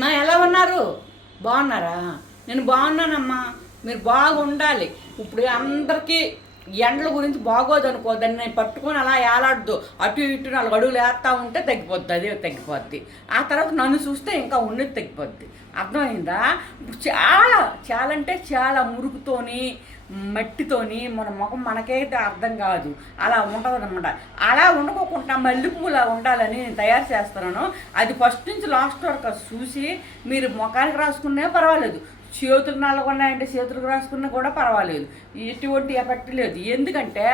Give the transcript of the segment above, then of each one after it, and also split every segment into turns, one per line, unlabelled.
మా ఎలా ఉన్నారు? బాగున్నారా? నేను బాగున్నానమ్మా. మీరు బాగుండాలి. ఇప్పుడు అందరికీ ఎండల గురించి బాగోదు అనుకో దాన్ని నేను పట్టుకొని అలా ఏలాడదు అటు ఇటు నాలుగు అడుగులు వేస్తూ ఉంటే తగ్గిపోద్ది అదే తగ్గిపోద్ది. ఆ తర్వాత నన్ను చూస్తే ఇంకా ఉన్నది తగ్గిపోద్ది. అర్థమైందా? ఇప్పుడు చాలా చాలా అంటే చాలా మురుగుతోని మట్టితోని మన ముఖం మనకైతే అర్థం కాదు. అలా ఉండదన్నమాట అలా ఉండకోకుండా మల్లెపూలా ఉండాలని నేను తయారు చేస్తున్నాను. అది ఫస్ట్ నుంచి లాస్ట్ వరకు చూసి మీరు ముఖానికి రాసుకున్నా పర్వాలేదు. చేతులు నల్లగొన్నాయంటే చేతులకు రాసుకున్నా కూడా పర్వాలేదు. ఎటువంటి ఎఫెక్ట్ లేదు. ఎందుకంటే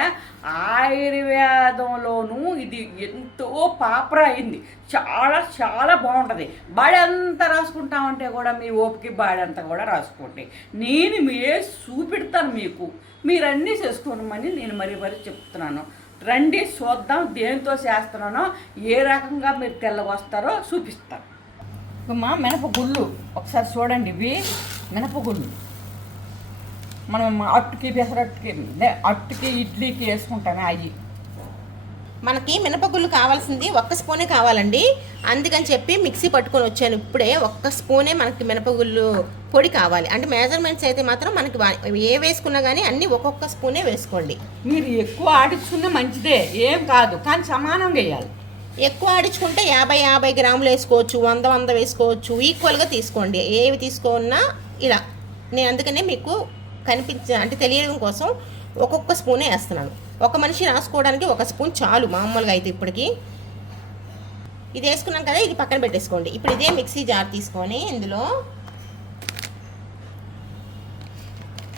ఆయుర్వేదంలోనూ ఇది ఎంతో పాపర అయింది. చాలా చాలా బాగుంటుంది. బాడీ అంతా రాసుకుంటామంటే కూడా మీ ఓపికి బాడీ అంతా కూడా రాసుకోండి. నేను ఏ చూపెడతాను మీకు. మీరన్నీ చేసుకోనమని నేను మరీ మరీ చెప్తున్నాను. రండి చూద్దాం దేనితో చేస్తున్నానో ఏ రకంగా మీరు తెల్లగొస్తారో చూపిస్తాను. మా మినపగుళ్ళు ఒకసారి చూడండి ఇవి. మినపగుళ్ళు మనం అట్టుకి పెసరట్టుకి అట్టుకి ఇడ్లీకి వేసుకుంటామే అవి
మనకి మినపగుళ్ళు కావాల్సింది ఒక్క స్పూనే కావాలండి. అందుకని చెప్పి మిక్సీ పట్టుకొని వచ్చాను ఇప్పుడే. ఒక్క స్పూనే మనకి మినపగుళ్ళు పొడి కావాలి. అంటే మెజర్మెంట్స్ అయితే మాత్రం మనకి ఏ వేసుకున్నా కానీ అన్నీ ఒక్కొక్క స్పూనే వేసుకోండి.
మీరు ఎక్కువ ఆడించుకున్న మంచిదే. ఏం కాదు. కానీ సమానంగా వేయాలి.
ఎక్కువ ఆడించుకుంటే యాభై యాభై గ్రాములు వేసుకోవచ్చు వంద వంద వేసుకోవచ్చు ఈక్వల్గా తీసుకోండి. ఏవి తీసుకున్నా ఇలా. నేను అందుకనే మీకు కనిపించ అంటే తెలియడం కోసం ఒక్కొక్క స్పూనే వేస్తున్నాను. ఒక మనిషి రాసుకోవడానికి ఒక స్పూన్ చాలు మామూలుగా అయితే ఇప్పటికి. ఇది వేసుకున్నాం కదా ఇది పక్కన పెట్టేసుకోండి. ఇప్పుడు ఇదే మిక్సీ జార్ తీసుకొని ఇందులో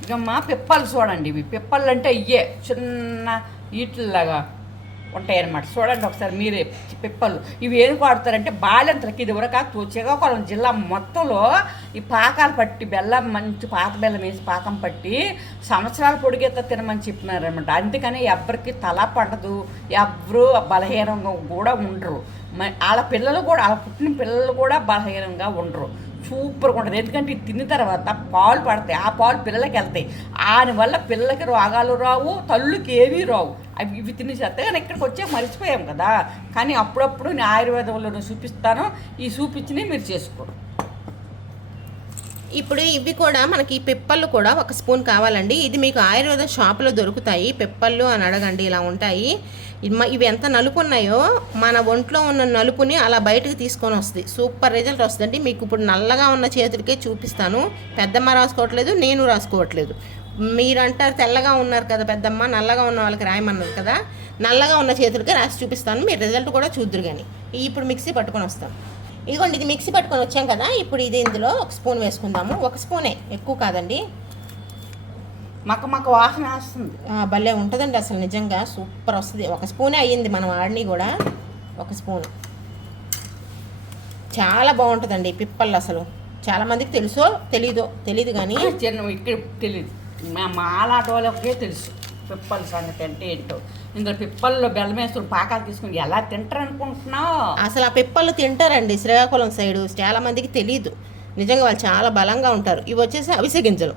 ఇక మా పిప్పలు చూడండి ఇవి. పిప్పలు అంటే ఇయ్యే చిన్న ఈట్లలాగా. ఉంటాయి అన్నమాట చూడండి ఒకసారి మీరే పిప్పలు. ఇవి ఏం వాడతారంటే బాలెంతలకి ఇది వరకు శ్రీకాకుళం జిల్లా మొత్తంలో ఈ పాకాలు పట్టి బెల్లం మంచి పాత బెల్లం వేసి పాకం పట్టి సంవత్సరాల పొడిగెత్త తినమని చెప్పినారనమాట అందుకని ఎవ్వరికి తల పండదు. ఎవరు బలహీనంగా కూడా ఉండరు. మ- వాళ్ళ పిల్లలు కూడా వాళ్ళ పుట్టిన పిల్లలు కూడా బలహీనంగా ఉండరు. సూపర్గా ఉంటుంది. ఎందుకంటే ఇది తిన్న తర్వాత పాలు పడతాయి. ఆ పాలు పిల్లలకి వెళ్తాయి. దానివల్ల పిల్లలకి రోగాలు రావు తల్లుకి ఏమీ రావు. అవి ఇవి తిని చేస్తే కానీ ఇక్కడికి వచ్చే మర్చిపోయాం కదా. కానీ అప్పుడప్పుడు నేను ఆయుర్వేదంలో చూపిస్తాను. ఈ చూపించినవి మీరు చేసుకోరు
ఇప్పుడు ఇవి కూడా మనకి ఈ పిప్పళ్ళు కూడా ఒక స్పూన్ కావాలండి. ఇది మీకు ఆయుర్వేద షాపులో దొరుకుతాయి. పిప్పళ్ళు అని అడగండి. ఇలా ఉంటాయి. ఇవి ఇవి ఎంత నలుపు ఉన్నాయో మన ఒంట్లో ఉన్న నలుపుని అలా బయటకు తీసుకొని వస్తుంది. సూపర్ రిజల్ట్ వస్తుందండి. మీకు ఇప్పుడు నల్లగా ఉన్న చేతులకే చూపిస్తాను. పెద్దమ్మ రాసుకోవట్లేదు నేను రాసుకోవట్లేదు. మీరంటారు తెల్లగా ఉన్నారు కదా పెద్దమ్మ నల్లగా ఉన్న వాళ్ళకి రాయమన్నారు కదా. నల్లగా ఉన్న చేతులకే రాసి చూపిస్తాను. మీరు రిజల్ట్ కూడా చూద్దరు కానీ ఇప్పుడు మిక్సీ పట్టుకొని వస్తాం. ఇదిగోండి ఇది మిక్సీ పట్టుకొని వచ్చాం కదా. ఇప్పుడు ఇది ఇందులో ఒక స్పూన్ వేసుకుందాము. ఒక స్పూనే ఎక్కువ కాదండి.
మక్క మక్క వాసన వస్తుంది.
భలే ఉంటుందండి అసలు నిజంగా. సూపర్ వస్తుంది. ఒక స్పూనే అయ్యింది మనం ఆడిని కూడా. ఒక స్పూన్. చాలా బాగుంటుందండి పిప్పళ్ళు అసలు. చాలా మందికి తెలుసో తెలీదో తెలీదు కానీ.
చిన్న ఇక్కడ తెలియదు మా వాళ్ళకే తెలుసు పిప్పల సంగతి అంటే ఏంటో. ఇందులో పిప్పల్లో బెల్లం వేసుకుని పాకాలు తీసుకుని ఎలా తింటారు అనుకుంటున్నావు?
అసలు ఆ పిప్పళ్ళు తింటారండి శ్రీకాకుళం సైడు. చాలా మందికి తెలియదు నిజంగా వాళ్ళు చాలా బలంగా ఉంటారు. ఇవి వచ్చేసి అవిసె గింజలు.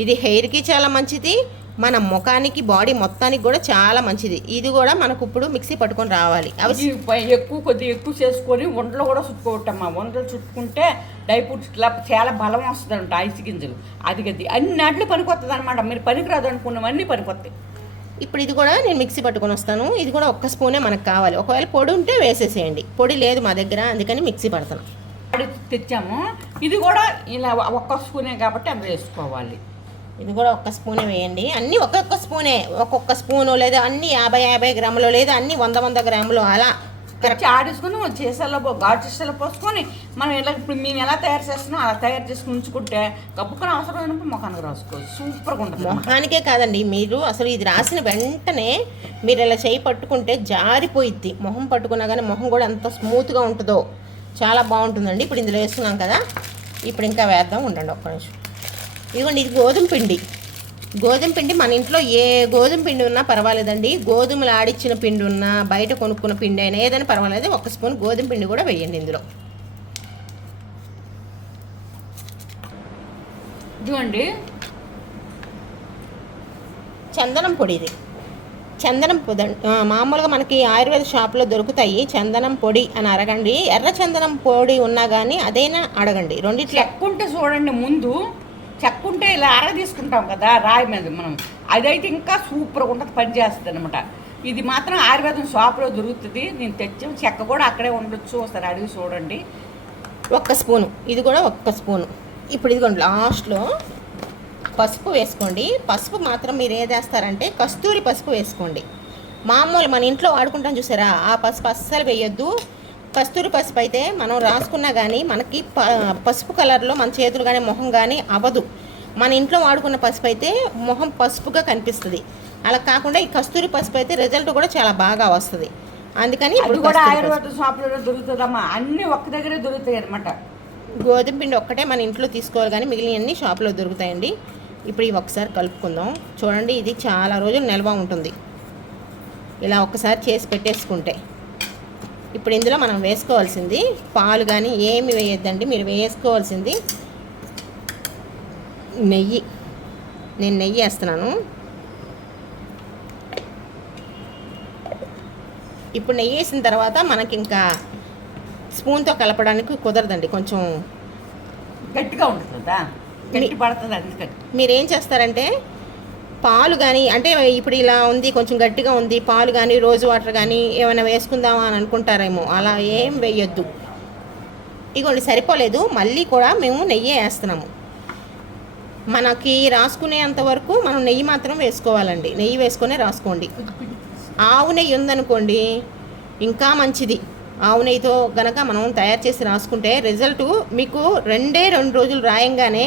ఇది హెయిర్కి చాలా మంచిది మన ముఖానికి బాడీ మొత్తానికి కూడా చాలా మంచిది. ఇది కూడా మనకు ఇప్పుడు మిక్సీ పట్టుకొని రావాలి.
పై- ఎక్కువ కొద్దిగా ఎక్కువ చేసుకొని వంటలో కూడా చుట్టుకోవటమ్మా వంటలు చుట్టుకుంటే డ్రై ఫ్రూట్స్ ఇట్లా చాలా బలం వస్తుందంట ఐస్ గింజలు. అది గది అన్ని నాట్లు పనికొస్తుంది అనమాట మీరు పనికిరాదు అనుకున్నవన్నీ పనికొస్తాయి
ఇప్పుడు ఇది కూడా నేను మిక్సీ పట్టుకొని వస్తాను. ఇది కూడా ఒక్క స్పూనే మనకు కావాలి. ఒకవేళ పొడి ఉంటే వేసేసేయండి. పొడి లేదు మా దగ్గర అందుకని మిక్సీ పడతాను.
తెచ్చాము. ఇది కూడా ఇలా ఒక్క స్పూనే కాబట్టి అది వేసుకోవాలి.
ఇది కూడా ఒక్క స్పూనే వేయండి. అన్నీ ఒక్కొక్క స్పూనే ఒక్కొక్క స్పూను లేదా అన్ని యాభై యాభై గ్రాములు లేదా అన్ని వంద వంద గ్రాములు అలా.
కరెక్ట్ ఆడేసుకుని చేసాలో గాజుసలో పోసుకొని మనం ఇలా ఇప్పుడు మేము ఎలా తయారు చేస్తున్నాం అలా తయారు చేసుకుని ఉంచుకుంటే గబ్బుకొని అవసరమైనప్పుడు మొఖానికి రాసుకోవచ్చు. సూపర్గా ఉంటుంది
మొహానికే కాదండి మీరు అసలు ఇది రాసిన వెంటనే మీరు ఇలా చేయి పట్టుకుంటే జారిపోయిద్ది. మొహం పట్టుకున్నా కానీ మొహం కూడా ఎంత స్మూత్గా ఉంటుందో. చాలా బాగుంటుందండి. ఇప్పుడు ఇందులో వేస్తున్నాం కదా. ఇప్పుడు ఇంకా వేద్దాం. ఉండండి ఒక్క నిమిషం. ఇదిగోండి ఇది గోధుమ పిండి. గోధుమ పిండి మన ఇంట్లో ఏ గోధుమ పిండి ఉన్నా పర్వాలేదండి. గోధుమలు ఆడిచ్చిన పిండి ఉన్నా బయట కొనుక్కున్న పిండి అయినా ఏదైనా పర్వాలేదు. ఒక స్పూన్ గోధుమ పిండి కూడా వేయండి ఇందులో.
ఇదిగోండి.
చందనం పొడి ఇది. చందనం పొడి మామూలుగా మనకి ఆయుర్వేద షాప్లో దొరుకుతాయి చందనం పొడి అని అడగండి ఎర్ర చందనం పొడి ఉన్నా కానీ అదైనా అడగండి. రెండిట్లో
చెక్కుంటే చూడండి ముందు చెక్కుంటే ఇలా అర తీసుకుంటాం కదా రాయి మీద మనం. అదైతే ఇంకా సూపర్గా ఉంటుంది పని చేస్తుంది అనమాట ఇది మాత్రం ఆయుర్వేదం షాప్లో దొరుకుతుంది. నేను తెచ్చాం. చెక్క కూడా అక్కడే ఉండొచ్చు. ఒకసారి అడిగి చూడండి.
ఒక్క స్పూను. ఇది కూడా ఒక్క స్పూను. ఇప్పుడు ఇదిగోండి లాస్ట్లో పసుపు వేసుకోండి. పసుపు మాత్రం మీరు ఏది వేస్తారంటే కస్తూరి పసుపు వేసుకోండి. మామూలు మన ఇంట్లో వాడుకుంటాం చూసారా? ఆ పసుపు అస్సలు వేయొద్దు. కస్తూరి పసుపు అయితే మనం రాసుకున్నా కానీ మనకి ప పసుపు కలర్లో మన చేతులు కానీ మొహం కానీ అవ్వదు మన ఇంట్లో వాడుకున్న పసుపు అయితే మొహం పసుపుగా కనిపిస్తుంది. అలా కాకుండా ఈ కస్తూరి పసుపు అయితే రిజల్ట్ కూడా చాలా బాగా వస్తుంది. అందుకని ఇప్పుడు
కూడా. ఆయుర్వేద షాప్లో దొరుకుతుందమ్మా. అన్నీ ఒక్క దగ్గరే దొరుకుతాయి అనమాట
గోధుమ పిండి ఒక్కటే మన ఇంట్లో తీసుకోవాలి కానీ మిగిలినవన్నీ షాప్లో దొరుకుతాయండి. ఇప్పుడు ఇవి ఒకసారి కలుపుకుందాం. చూడండి ఇది చాలా రోజులు నిల్వ ఉంటుంది. ఇలా ఒక్కసారి చేసి పెట్టేసుకుంటే. ఇప్పుడు ఇందులో మనం వేసుకోవాల్సింది పాలు కానీ ఏమి వేయొద్దండి మీరు వేసుకోవాల్సింది నెయ్యి. నేను నెయ్యి వేస్తున్నాను. ఇప్పుడు నెయ్యి వేసిన తర్వాత మనకి ఇంకా స్పూన్తో కలపడానికి కుదరదండి కొంచెం
గట్టిగా ఉంటుంది కదా? గట్టి పడుతుంది అందుకని
మీరు ఏం చేస్తారంటే పాలు కానీ అంటే ఇప్పుడు ఇలా ఉంది కొంచెం గట్టిగా ఉంది పాలు కానీ రోజు వాటర్ కానీ ఏమైనా వేసుకుందామా అని అనుకుంటారేమో. అలా ఏం వేయొద్దు. ఇగోండి సరిపోలేదు. మళ్ళీ కూడా మేము నెయ్యి వేస్తున్నాము. మనకి రాసుకునేంత వరకు మనం నెయ్యి మాత్రం వేసుకోవాలండి. నెయ్యి వేసుకొని రాసుకోండి. ఆవు నెయ్యి ఉందనుకోండి ఇంకా మంచిది. ఆవు నెయ్యితో గనక మనం తయారు చేసి రాసుకుంటే రిజల్ట్ మీకు రెండే రెండు రోజులు రాయంగానే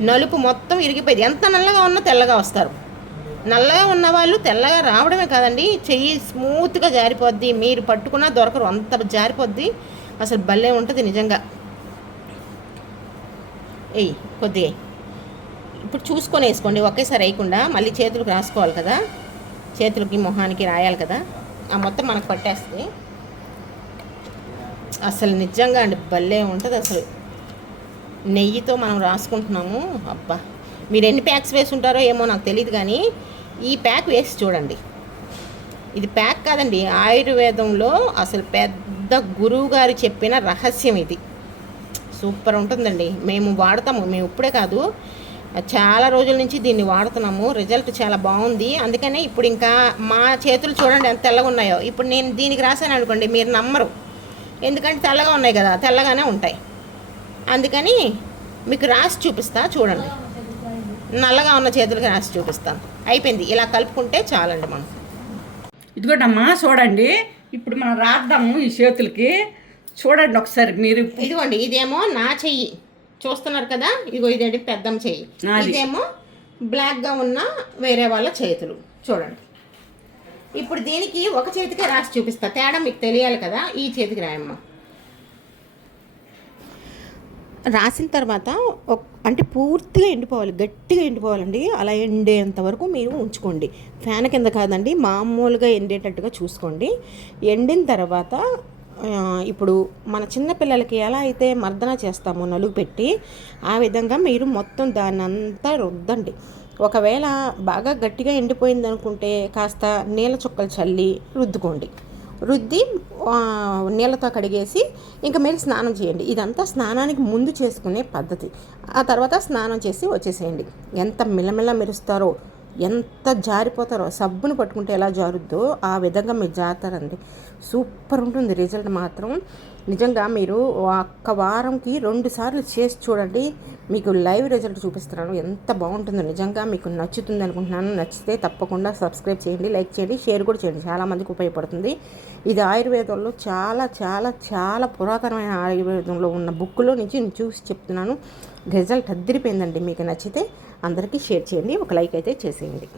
నలుపు మొత్తం ఇరిగిపోయింది. ఎంత నల్లగా ఉన్నా తెల్లగా వస్తారు. నల్లగా ఉన్న వాళ్ళు తెల్లగా రావడమే కాదండి. చెయ్యి స్మూత్గా జారిపోద్ది. మీరు పట్టుకున్నా దొరకరు. అంత జారిపోద్ది. అసలు భలే ఉంటుంది నిజంగా. ఎయ్ కొద్దిగా ఇప్పుడు చూసుకొని వేసుకోండి. ఒకేసారి వేయకుండా మళ్ళీ చేతులకు రాసుకోవాలి కదా. చేతులకి మొహానికి రాయాలి కదా. ఆ మొత్తం మనకు పట్టేస్తుంది. అసలు నిజంగా అండి భలే ఉంటుంది అసలు. నెయ్యితో మనం రాసుకుంటున్నాము. అబ్బా! మీరు ఎన్ని ప్యాక్స్ వేసి ఉంటారో ఏమో నాకు తెలియదు కానీ ఈ ప్యాక్ వేసి చూడండి. ఇది ప్యాక్ కాదండి ఆయుర్వేదంలో అసలు పెద్ద గురువు గారు చెప్పిన రహస్యం ఇది. సూపర్ ఉంటుందండి. మేము వాడతాము. మేము ఇప్పుడే కాదు చాలా రోజుల నుంచి దీన్ని వాడుతున్నాము. రిజల్ట్ చాలా బాగుంది. అందుకనే ఇప్పుడు ఇంకా మా చేతులు చూడండి ఎంత తెల్లగా ఉన్నాయో. ఇప్పుడు నేను దీనికి రాశాను అనుకోండి మీరు నమ్మరు. ఎందుకంటే తెల్లగా ఉన్నాయి కదా తెల్లగానే ఉంటాయి. అందుకని మీకు రాసి చూపిస్తా చూడండి. నల్లగా ఉన్న చేతులకి రాసి చూపిస్తాను అయిపోయింది. ఇలా కలుపుకుంటే చాలండి మనం.
ఇదిగోటమ్మా చూడండి. ఇప్పుడు మనం రాద్దాము ఈ చేతులకి. చూడండి ఒకసారి మీరు.
ఇదిగోండి ఇదేమో నా చెయ్యి. చూస్తున్నారు కదా? ఇదిగో ఇదేంటి? పెద్దమ్మ చెయ్యి. ఇదేమో బ్లాక్గా ఉన్న వేరే వాళ్ళ చేతులు. చూడండి. ఇప్పుడు దీనికి ఒక చేతికే రాసి చూపిస్తా. తేడా మీకు తెలియాలి కదా? ఈ చేతికి రాయమ్మ. రాసిన తర్వాత అంటే పూర్తిగా ఎండిపోవాలి గట్టిగా ఎండిపోవాలండి. అలా ఎండేంత వరకు మీరు ఉంచుకోండి. ఫ్యాన్ కింద కాదండి మామూలుగా ఎండేటట్టుగా చూసుకోండి. ఎండిన తర్వాత ఇప్పుడు మన చిన్నపిల్లలకి ఎలా అయితే మర్దన చేస్తామో నలుగు పెట్టి ఆ విధంగా మీరు మొత్తం దాన్ని అంతా రుద్దండి. ఒకవేళ బాగా గట్టిగా ఎండిపోయింది అనుకుంటే కాస్త నీళ్ళ చుక్కలు చల్లి రుద్దుకోండి. రుద్ది నీళ్ళతో కడిగేసి ఇంకా మీరు స్నానం చేయండి. ఇదంతా స్నానానికి ముందు చేసుకునే పద్ధతి. ఆ తర్వాత స్నానం చేసి వచ్చేసేయండి. ఎంత మిలమిల మెరుస్తారో ఎంత జారిపోతారో సబ్బును పట్టుకుంటే ఎలా జారుద్దో ఆ విధంగా మీరు జారుతారండి. సూపర్ ఉంటుంది రిజల్ట్ మాత్రం. నిజంగా మీరు ఒక్క వారంకి రెండు సార్లు చేసి చూడండి మీకు లైవ్ రిజల్ట్ చూపిస్తున్నాను. ఎంత బాగుంటుందో నిజంగా మీకు నచ్చుతుంది అనుకుంటున్నాను. నచ్చితే తప్పకుండా సబ్స్క్రైబ్ చేయండి లైక్ చేయండి షేర్ కూడా చేయండి. చాలామందికి ఉపయోగపడుతుంది. ఇది ఆయుర్వేదంలో చాలా చాలా చాలా పురాతనమైన ఆయుర్వేదంలో ఉన్న బుక్లో నుంచి నేను చూసి చెప్తున్నాను. రిజల్ట్ అద్దరిపోయిందండి మీకు నచ్చితే అందరికీ షేర్ చేయండి. ఒక లైక్ అయితే చేసేయండి.